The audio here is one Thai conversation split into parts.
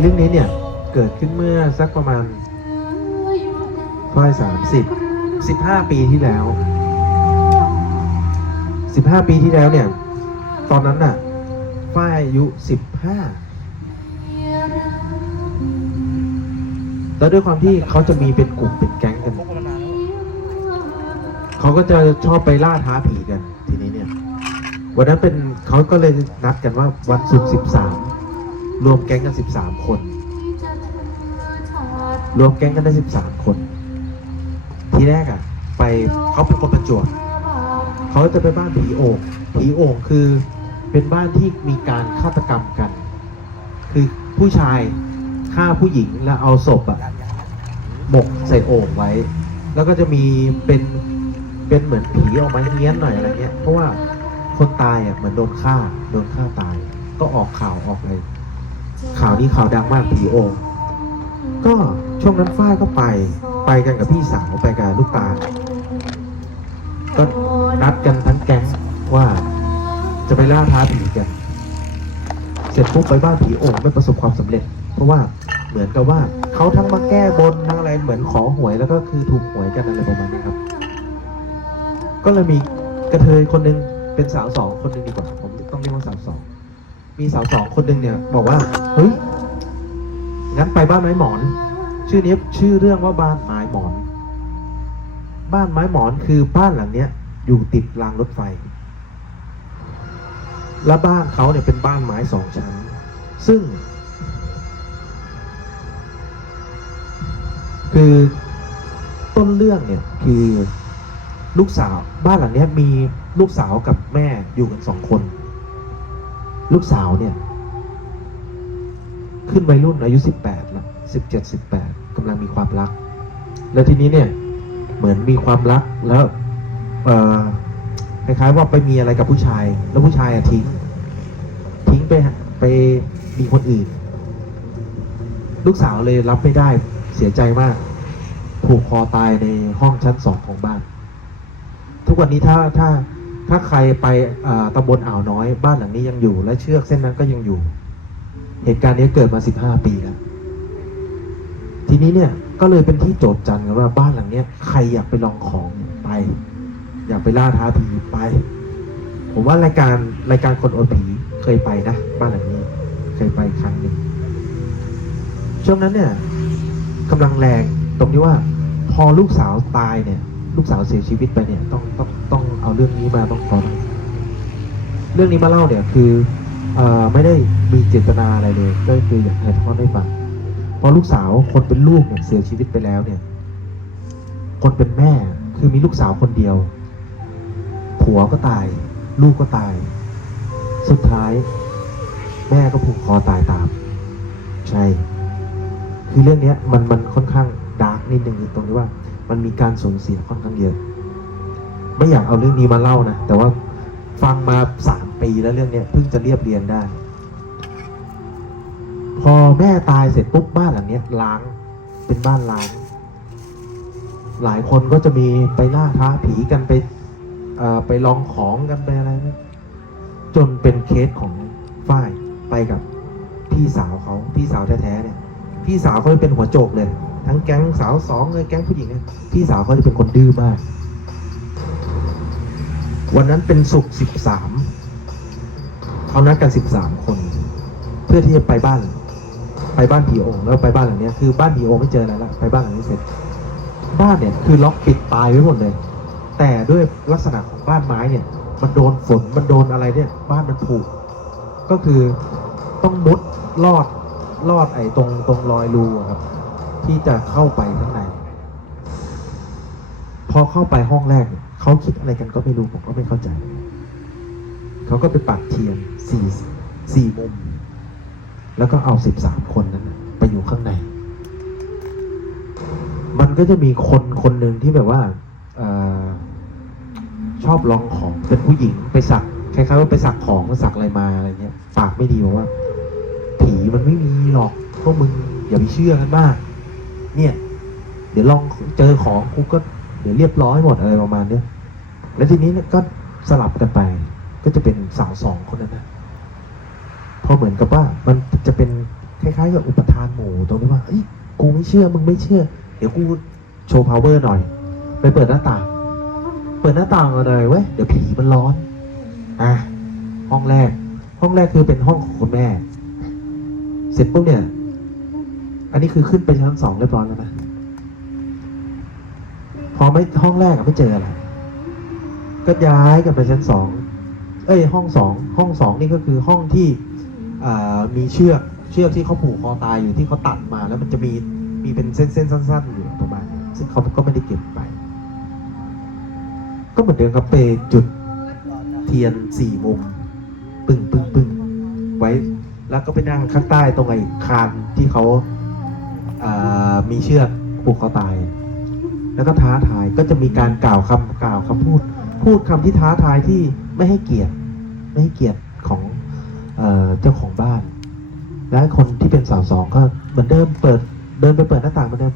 เรื่องนี้เนี่ยเกิดขึ้นเมื่อสักประมาณฝ้ายสามสิบสิบห้าปีที่แล้วสิบห้าปีที่แล้วเนี่ย ตอนนั้นน่ะฝ้ายอายุสิบห้าแล้วด้วยความที่เขาจะมีเป็นกลุ่มเป็นแก๊งกัน เขาก็จะชอบไปล่าท้าผีกัน ทีนี้เนี่ย วันนั้นเป็นเขาก็เลยนัดกันว่าวันศุกร์สิบสาม รวมแก๊งกันสิบสามคน รวมแก๊งกันได้สิบสามคน ทีแรกอะ ไปเขาเป็นคนประจวบเขาจะไปบ้านผีโอ่งผีโอ่งคือเป็นบ้านที่มีการฆาตกรรมกัน คือผู้ชายฆ่าผู้หญิงแล้วเอาศพอะหมกใส่โอ่งไว้ แล้วก็จะมีเป็นเป็นเหมือนผีออกมาเงี้ยนหน่อยอะไรเงี้ย เพราะว่าคนตายอะเหมือนโดนฆ่า โดนฆ่าตาย ก็ออกข่าวออกเลย ข่าวนี้ข่าวดังมากผีโองก็ช่วงนั้นฝ้ายก็ไป ไปกันกับพี่สาวไปกับลูกตา ก็นัดกันทั้งแก๊งว่าจะไปล่าท้าผีกัน เสร็จปุ๊บไปบ้านผีโองไม่ประสบความสำเร็จ เพราะว่าเหมือนกับว่าเขาทั้งมาแก้บนทั้งอะไรเหมือนขอหวยแล้วก็คือถูกหวยกันอะไรประมาณนี้ครับ ก็เลยมีกระเทยคนหนึงเป็นสาวสองคนหนึงดีกว่าผมต้องเรียกว่าสาวสอง มีสาวสองคนหนึ่งเนี่ย บอกว่า เฮ้ย งั้นไปบ้านไม้หมอน ชื่อนี้ชื่อเรื่องว่าบ้านไม้หมอน บ้านไม้หมอนคือบ้านหลังเนี้ย อยู่ติดรางรถไฟ และบ้านเขาเนี่ยเป็นบ้านไม้สองชั้น ซึ่ง คือต้นเรื่องเนี่ยคือลูกสาวบ้านหลังเนี้ยมีลูกสาวกับแม่อยู่กันสองคน ลูกสาวเนี่ย ขึ้นวัยรุ่นอายุสิบแปดล้วสิบเจ็ดสิบแปดกำลังมีความรัก แล้วทีนี้เนี่ย เหมือนมีความรักแล้วเออคล้ายๆว่าไปมีอะไรกับผู้ชาย แล้วผู้ชายทิ้งทิ้งไปไปมีคนอื่น ลูกสาวเลยรับไม่ได้เสียใจมาก ผูกคอตายในห้องชั้นสองของบ้าน ทุกวันนี้ถ้าถ้า ถ้าใครไปอ่าตำบลอ่าวน้อย บ้านหลังนี้ยังอยู่ และเชือกเส้นนั้นก็ยังอยู่ เหตุการณ์นี้เกิดมาสิบห้าปีแล้ว ทีนี้เนี่ยก็เลยเป็นที่โจทย์จันกันว่าบ้านหลังเนี้ยใครอยากไปลองของไป อยากไปล่าท้าผีไป ผมว่ารายการรายการคนโอดผีเคยไปนะ บ้านหลังนี้ เคยไปครั้งหนึ่งช่วงนั้นเนี่ยกำลังแรงตรงที่ว่า พอลูกสาวตายเนี่ย ลูกสาวเสียชีวิตไปเนี่ยต้องต้องต้องเอาเรื่องนี้มาต้องขอเรื่องนี้มาเล่าเนี่ยคือเอ่อไม่ได้มีเจตนาอะไรเลยก็คืออยากให้ทอดให้ฟังพอลูกสาวคนเป็นลูกเนี่ยเสียชีวิตไปแล้วเนี่ย คนเป็นแม่คือมีลูกสาวคนเดียว ผัวก็ตาย ลูกก็ตาย สุดท้าย แม่ก็ผูกคอตายตาม ใช่ คือเรื่องเนี้ยมันมันค่อนข้างดาร์กนิดนึงตรงที่ว่า มันมีการสูญเสียค่อนข้างเยอะ ไม่อยากเอาเรื่องนี้มาเล่านะ แต่ว่าฟังมาสามปีแล้วเรื่องเนี้ยเพิ่งจะเรียบเรียงได้ พอแม่ตายเสร็จปุ๊บบ้านหลังเนี้ยล้างเป็นบ้านล้าง หลายคนก็จะมีไปล่าท้าผีกันไปอ่อไปลองของกันไปอะไรนะจนเป็นเคสของฝ้ายไปกับพี่สาวเขาพี่สาวแท้ๆเนี่ย พี่สาวเขาเป็นหัวโจกเลย ทั้งแก๊งสาวสองเลยแก๊งผู้หญิงเนี่ยพี่สาวเขาจะเป็นคนดื้อมาก วันนั้นเป็นศุกร์สิบสามเขานัดกันสิบสามคน เพื่อที่จะไปบ้าน ไปบ้านผีองค์แล้วไปบ้านหลังเนี้ยคือบ้านผีองค์ไม่เจออะไรละไปบ้านหลังนี้เสร็จ บ้านเนี่ยคือล็อกปิดตายไว้หมดเลย แต่ด้วยลักษณะของบ้านไม้เนี่ย มันโดนฝนมันโดนอะไรเนี่ย บ้านมันผุก็คือต้องมุดลอดลอดไอ้ตรงตรงรอยรูครับ ที่จะเข้าไปข้างใน พอเข้าไปห้องแรก เขาคิดอะไรกันก็ไม่รู้ผมก็ไม่เข้าใจ เขาก็ไปปักเทียนสี่สี่มุม แล้วก็เอาสิบสามคนนั้น ไปอยู่ข้างใน มันก็จะมีคนคนหนึ่งที่แบบว่าอชอบลองของเป็นผู้หญิงไปสักคล้ายๆว่าไปสักของสักอะไรมาอะไรเงี้ยปากไม่ดีบอกว่า ผีมันไม่มีหรอกพวกมึงอย่าไปเชื่อกันมาก เนี่ย เดี๋ยวลองเจอของกูก็เดี๋ยวเรียบร้อยหมดอะไรประมาณเนี้ยแล้วทีนี้เนี่ยก็สลับกันไป ก็จะเป็นสาวสองคนนั้นนะพราะเหมือนกับว่ามันจะเป็นคล้ายๆกับอุปทานหมู่ตรงที่ว่าเอ้ยกูไม่เชื่อมึงไม่เชื่อ เดี๋ยวกูโชว์ power หน่อย ไปเปิดหน้าต่าง เปิดหน้าต่างอาหน่อยเว้ยเดี๋ยวผีมันร้อนอะห้องแรก ห้องแรกคือเป็นห้องของคุณแม่ เสร็จปุ๊บเนี่ย อันนี้คือขึ้นไปชั้นสองเรียบร้อยแล้วนะ พอไม่ห้องแรกอะไม่เจออะไร ก็ย้ายกันไปชั้นสอง เอ้ย ห้องสอง ห้องสองนี่ก็คือห้องที่อมีเชือก เชือกที่เขาผูกคอตายอยู่ที่เขาตัดมา แล้วมันจะมี มีเป็นเส้นเส้นๆสั้น ๆ อยู่ประมาณนี้ซึ่งเขาก็ไม่ได้เก็บไป ก็เหมือนเดิมครับไปจุดเทียนสี่มุมปึ้งปึ้งปึ้งไว้ แล้วก็ไปนั่งข้างใต้ตรงไอ้คานที่เขา มีเชือกผูกคอตาย แล้วก็ท้าทายก็จะมีการกล่าวคำกล่าวคำพูด พูดคำที่ท้าทายที่ไม่ให้เกียรติไม่ให้เกียรติของเจ้าของบ้าน และคนที่เป็นสาวสองก็เหมือนเดิมเปิดเดินไปเปิดหน้าต่างเหมือนเดิม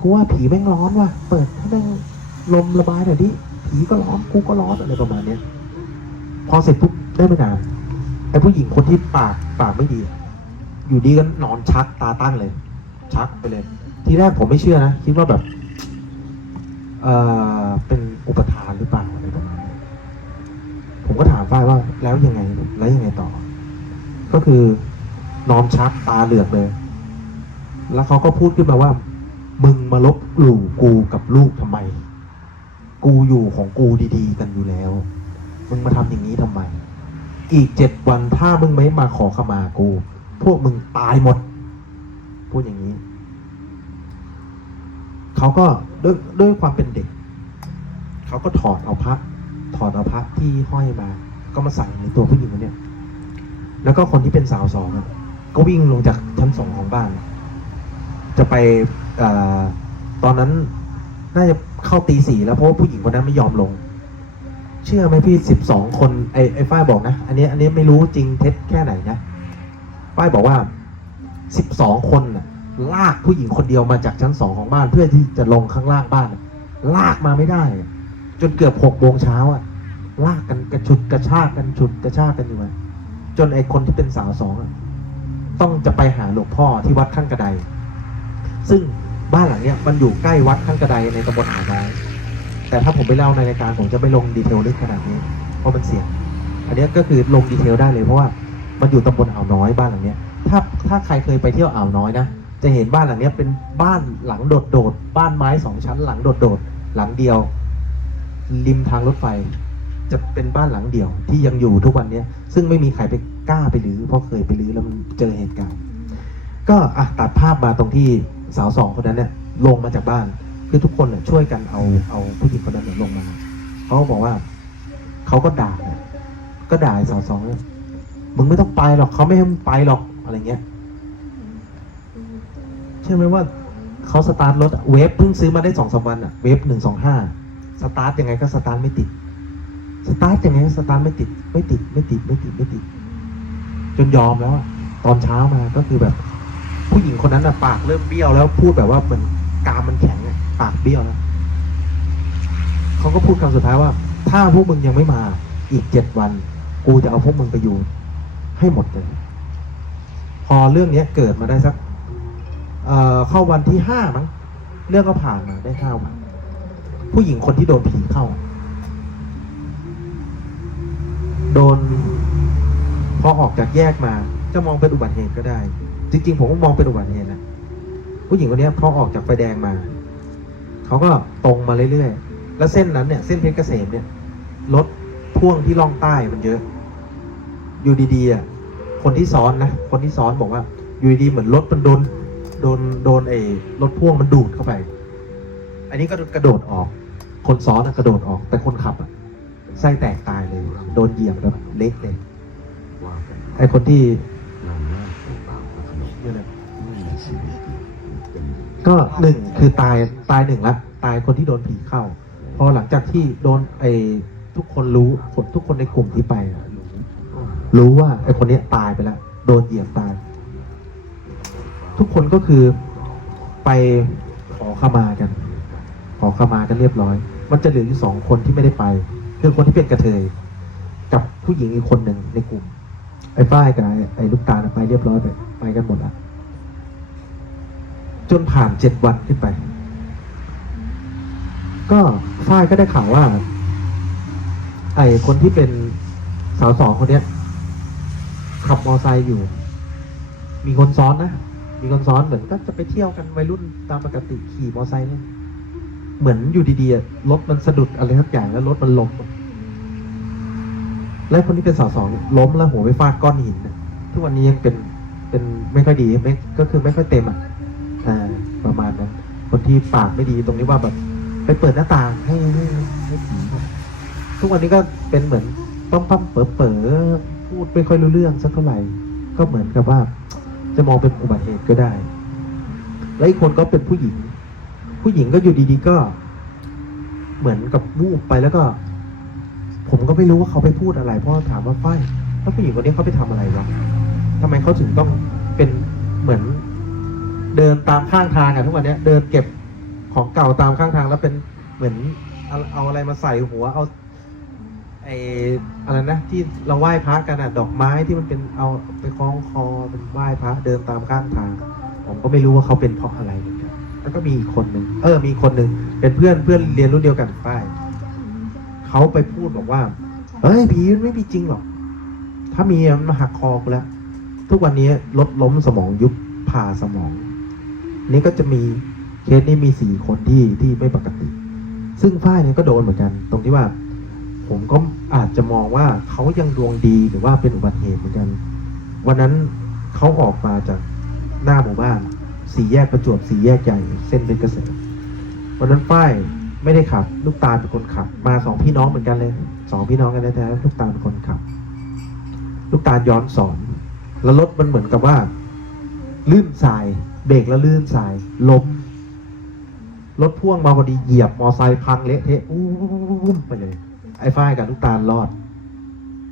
กูว่าผีแม่งร้อนว่ะ เปิดให้แม่งลมระบายหน่อยดิผีก็ร้อนกูก็ร้อนอะไรประมาณเนี้ยพอเสร็จปุ๊บได้ไม่นานไอ้ผู้หญิงคนที่ปากปากไม่ดีอะอยู่ดีก็นอนชักตาตั้งเลย ชักไปเลย ทีแรกผมไม่เชื่อนะ คิดว่าแบบ เออเป็นอุปทานหรือเปล่าอะไรประมาณนี้ผมก็ถามฝ้ายว่า แล้วยังไงแล้วยังไงต่อ ก็คือนอนชักตาเหลือกเลย แล้วเขาก็พูดขึ้นมาว่า มึงมาลบหลู่กูกับลูกทำไม กูอยู่ของกูดีๆ กันอยู่แล้ว มึงมาทำอย่างนี้ทำไม อีกเจ็ดวันถ้ามึงไม่มาขอขมากู พวกมึงตายหมด พูดอย่างนี้ เขาก็ด้วยด้วยความเป็นเด็ก เขาก็ถอดเอาพระ ถอดเอาพระที่ห้อยมา ก็มาใส่ในตัวผู้หญิงคนเนี้ยแล้วก็คนที่เป็นสาวสองก็วิ่งลงจากชั้นสองของบ้าน จะไปอตอนนั้นน่าจะเข้าตีสี่แล้วเพราะว่าผู้หญิงคนนั้นไม่ยอมลง เชื่อไหมพี่สิบสองคนไอ้ไอ้ฝ้ายบอกนะ อันนี้อันนี้ไม่รู้จริงเท็จแค่ไหนนะฝ้ายบอกว่า สิบสองคนน่ะลากผู้หญิงคนเดียวมาจากชั้นสองของบ้านเพื่อที่จะลงข้างล่างบ้าน ลากมาไม่ได้ จนเกือบหกโมงเช้าอะ ลากกันกระชุดกระชากกันฉุดกระชากกันอยู่มาจนไอ้คนที่เป็นสาวสองต้องจะไปหาหลวงพ่อที่วัดข้างกระไดซึ่งบ้านหลังเนี้ยมันอยู่ใกล้วัดข้างกระไดในตำบลอ่าวน้อยแต่ถ้าผมไปเล่าในรายการผมจะไม่ลงดีเทลลึกขนาดนี้ เพราะมันเสี่ยง อันนี้ก็คือลงดีเทลได้เลยเพราะว่ามันอยู่ตำบลอ่าวน้อยบ้านหลังเนี้ย ถ้าถ้าใครเคยไปเที่ยวอ่าวน้อยนะ จะเห็นบ้านหลังเนี้ยเป็นบ้านหลังโดดๆ บ้านไม้สองชั้นหลังโดดๆ หลังเดียว ริมทางรถไฟ จะเป็นบ้านหลังเดียวที่ยังอยู่ทุกวันเนี้ยซึ่งไม่มีใครไปกล้าไปรื้อเพราะเคยไปรื้อแล้วมันเจอเหตุการณ์ ก็อะตัดภาพมาตรงที่สาวสองคนนั้นเนี่ยลงมาจากบ้าน คือทุกคนเนี่ยช่วยกันเอาเอาผู้หญิงคนนั้นเนี่ยลงมาเขาบอกว่าเขาก็ด่าก็ด่าสาวสองเนี่ยมึงไม่ต้องไปหรอกเขาไม่ให้มึงไปหรอก อะไรเงี้ยเชื่อไหมว่าเขาสตาร์ทรถเวฟเพิ่งซื้อมาได้สองสามวันอะเวฟหนึ่งสองห้าสตาร์ทยังไงก็สตาร์ทไม่ติด สตาร์ทยังไงก็สตาร์ทไม่ติด ไม่ติดไม่ติดไม่ติดไม่ติด จนยอมแล้วอะตอนเช้ามาก็คือแบบ ผู้หญิงคนนั้นอะปากเริ่มเบี้ยวแล้วพูดแบบว่าเหมือนกามมันแข็งอะปากเบี้ยวแล้วเขาก็พูดคำสุดท้ายว่า ถ้าพวกมึงยังไม่มาอีกเจ็ดวัน กูจะเอาพวกมึงไปอยู่ ให้หมดเลย อเรื่องเนี้ยเกิดมาได้สักเอ่อเข้าวันที่ห้ามั้งเรื่องก็ผ่านมาได้ห้าวันผู้หญิงคนที่โดนผีเข้า โดน พอออกจากแยกมา จะมองเป็นอุบัติเหตุก็ได้ จริง ๆ ผมก็มองเป็นอุบัติเหตุนะผู้หญิงคนนี้พอออกจากไฟแดงมาเขาก็ตรงมาเรื่อยๆแล้วเส้นนั้นเนี่ยเส้นเพชรเกษมเนี่ยรถพ่วงที่ล่องใต้มันเยอะ อยู่ดีๆอะ คนที่ซ้อนนะ คนที่ซ้อนบอกว่า อยู่ดีๆเหมือนรถมันโดน โดน โดนไอ้รถพ่วงมันดูดเข้าไป อันนี้ก็กระโดดออก คนซ้อนกระโดดออก แต่คนขับอะไส้แตกตายเลย โดนเหยียบแบบเละเลยไอ้คนที่ก็หนึ่งคือตายตายหนึ่งละตายคนที่โดนผีเข้า พอหลังจากที่โดนไอ้ทุกคนรู้คนทุกคนในกลุ่มที่ไป รู้ว่าไอ้คนนี้ตายไปแล้วโดนเหยียบตาย ทุกคนก็คือไปขอขมากัน ขอขมากันเรียบร้อย มันจะเหลืออยู่สองคนที่ไม่ได้ไป คือคนที่เป็นกระเทย กับผู้หญิงอีกคนหนึ่งในกลุ่ม ไอ้ฝ้ายกับไอ้ไอ้ลูกตาลไปเรียบร้อยไปไปกันหมดละจนผ่านเจ็ดวันขึ้นไป ก็ฝ้ายก็ได้ข่าวว่า ไอ้คนที่เป็นสาวสองคนเนี้ย ขับมอไซค์อยู่ มีคนซ้อนนะ มีคนซ้อนเหมือนก็จะไปเที่ยวกันวัยรุ่นตามปกติขี่มอไซค์เนี่ยเหมือนอยู่ดีๆรถมันสะดุดอะไรทักอย่างแล้วรถมันล้มและคนที่เป็นสาวสองล้มแล้วหัวไปฟาดก้อนหินทุกวันนี้ยังเป็นเป็นไม่ค่อยดีไม่ก็คือไม่ค่อยเต็มอะอ่ประมาณนั้นคนที่ปากไม่ดีตรงนี้ว่าแบบไปเปิดหน้าต่างให้ให้ให้ผีทุกวันนี้ก็เป็นเหมือนปั๊มปั๊มเป๋อเป๋อ พูดไม่ค่อยรู้เรื่องสักเท่าไหร่ ก็เหมือนกับว่า จะมองเป็นอุบัติเหตุก็ได้ และอีกคนก็เป็นผู้หญิง ผู้หญิงก็อยู่ดีๆก็ เหมือนกับวูบไปแล้วก็ ผมก็ไม่รู้ว่าเขาไปพูดอะไร เพราะถามว่าฝ้ายแล้วผู้หญิงคนนี้เขาไปทำอะไรวะทำไมเขาถึงต้องเป็นเหมือน เดินตามข้างทางอะทุกวันเนี้ยเดินเก็บของเก่าตามข้างทางแล้วเป็นเหมือนเอาเอาอะไรมาใส่หัวเอา ออะไรนะที่เราไหว้พระกันอะดอกไม้ที่มันเป็นเอาไปคล้องคอเป็นไหว้พระเดินตามข้างทาง ผมก็ไม่รู้ว่าเขาเป็นเพราะอะไรเหมือนกันแล้วก็มีอีกคนหนึ่งเออ มีคนหนึ่งเป็นเพื่อนเพื่อนเรียนรุ่นเดียวกันป้ายเขาไปพูดบอกว่าเฮ้ยผีมันไม่มีจริงหรอก ถ้ามีมันมาหักคอกูแล้ว ทุกวันนี้รถล้มสมองยุบผ่าสมอง นี่ก็จะมีเคสนี้มีสี่คนที่ที่ไม่ปกติ ซึ่งฝ้ายเนี่ยก็โดนเหมือนกัน ตรงที่ว่า ผมก็ อาจจะมองว่าเขายังดวงดีหรือว่าเป็นอุบัติเหตุเหมือนกัน วันนั้นเขาออกมาจากหน้าหมู่บ้าน สี่แยกประจวบสี่แยกใหญ่เส้นเป็นเกษตรวันนั้นฝ้ายไม่ได้ขับ ลูกตาเป็นคนขับ มาสองพี่น้องเหมือนกันเลยสองพี่น้องกันแท้ๆลูกตาเป็นคนขับ ลูกตาย้อนสอน แล้วรถมันเหมือนกับว่า ลื่นทราย เบรกแล้วลื่นทรายล้มรถพ่วงมาพอดีเหยียบมอไซค์พังเละเทะอู้มไปเลย ไอ้ฝ้ายกับลูกตาลรอด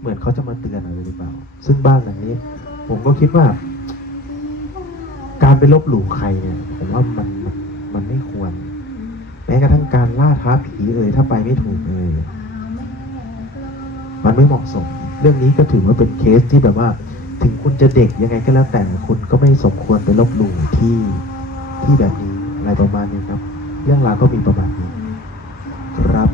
เหมือนเขาจะมาเตือนอะไรหรือเปล่า ซึ่งบ้านหลังนี้ ผมก็คิดว่า การไปลบหลู่ใครเนี่ย ผมว่ามันมันไม่ควร แม้กระทั่งการล่าท้าผีเอ่ยถ้าไปไม่ถูกเอ่ยมันไม่เหมาะสม เรื่องนี้ก็ถือว่าเป็นเคสที่แบบว่า ถึงคุณจะเด็กยังไงก็แล้วแต่คุณก็ไม่สมควรไปลบหลู่ที่ที่แบบนี้อะไรประมาณนี้ครับ เรื่องราวก็มีประมาณนี้ ครับ